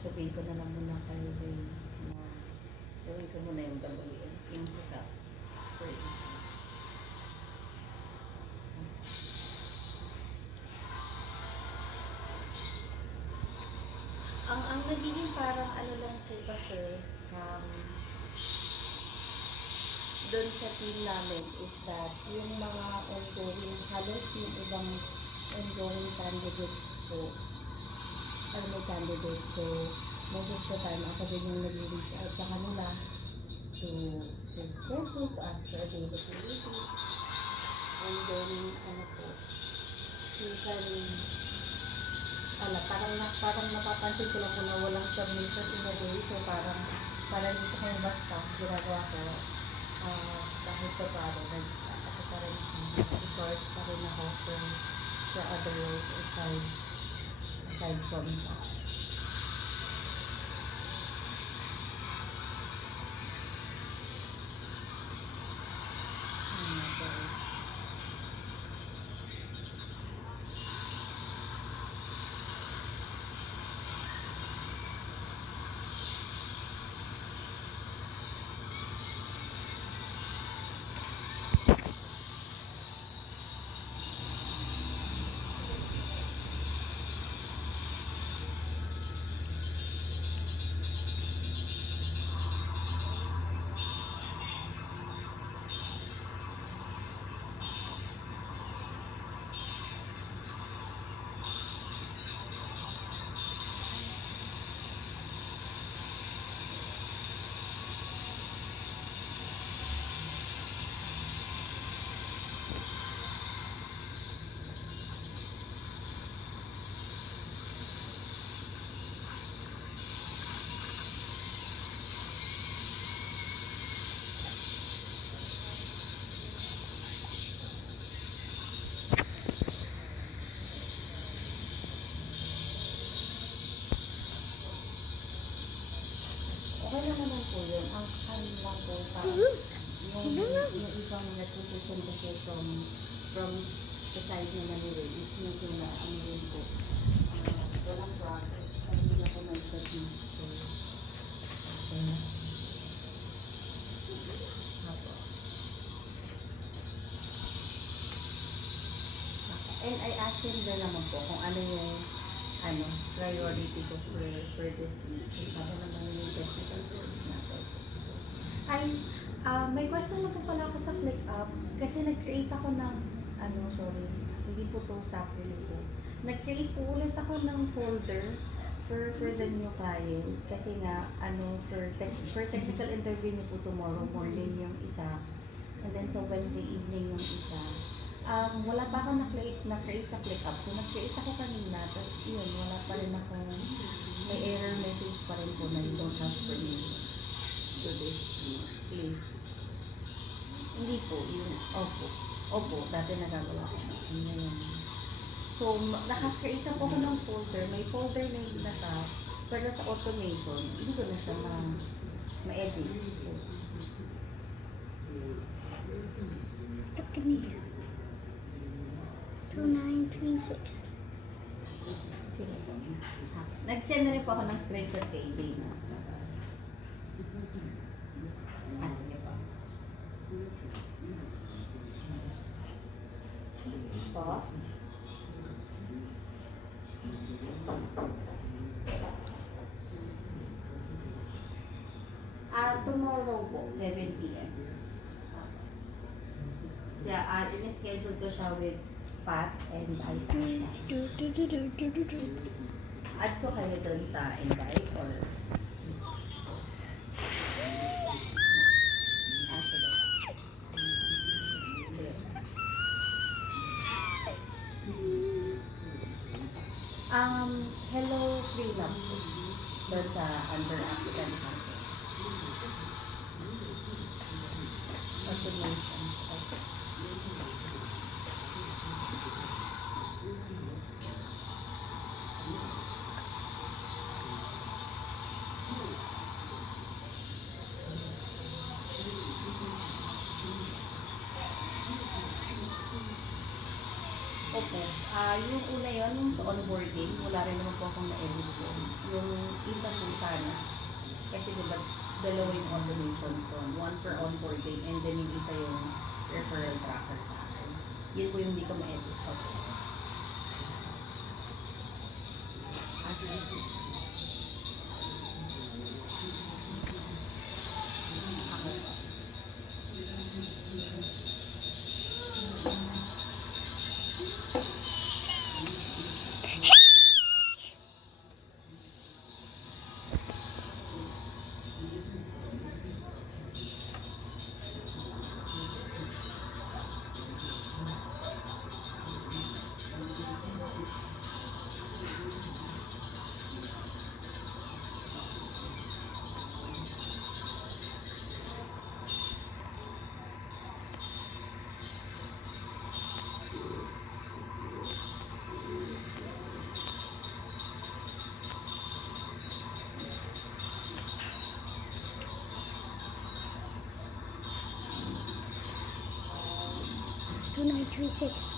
sabihin ko na lang muna kay Ray na gawin ko muna yung WM, yung sasap for easy. Ang nagiging parang ano lang po kasi, doon sa team namin is that yung mga ongoing, halos yung ibang ongoing candidate po, ano may candidate, so most of the time ako din yung nag-reach out sa kanila to schedule, to ask for availability, and then ano po, minsan parang napapansin ko lang po na walang submission in a day, so parang dito kayo basta ginagawa ko, kahit pa paano, ako pa rin resource pa rin ako for other roles aside from sa okay lang naman po yun. Ang kanin lang po, yung ibang requisition kasi from sa side na nila is medyo na ano rin po, walang progress. Parang hindi ako nag-submit. So, okay. Apo. And I asked him din naman po kung ano yung priority ko for this week. Para naman yung technical skills natin. May question na po pala ako sa ClickUp kasi nag-create ako ng, sorry, hindi po to sacrilege po. Nag-create po ulit ako ng folder for the new client kasi nga, for technical interview niyo po tomorrow morning yung isa and then sa Wednesday evening yung isa. Wala pa ako na-create sa ClickUp. So, nag-create ako kanina, tapos yun, wala pa rin ako, may error message pa rin po na you don't have permission to this list. Hindi po, yun, opo, dati nagagawa ko na. So, naka-create ako ng folder, may folder na yung nasa, pero sa automation, hindi ko na siya ma-edit. So, Stop to me. 2936. sige po. Nag-send na rin po ako ng screenshot kay Dana. Sige po. Po? Tomorrow po, 7 p.m. In-schedule ko siya with Pat and Isaac. Add ko kayo doon sa invite or hello freelance po doon sa under applicant council. Automation. Opo. Yung una yun, yung sa onboarding, wala rin naman po akong na-edit ko. Yung isang paano. Kasi diba, dalawa yung automations doon. One for onboarding and then yung isa yung referral tracker. Yun po yung hindi ko ma-edit. Okay. Sige. Two nine three six.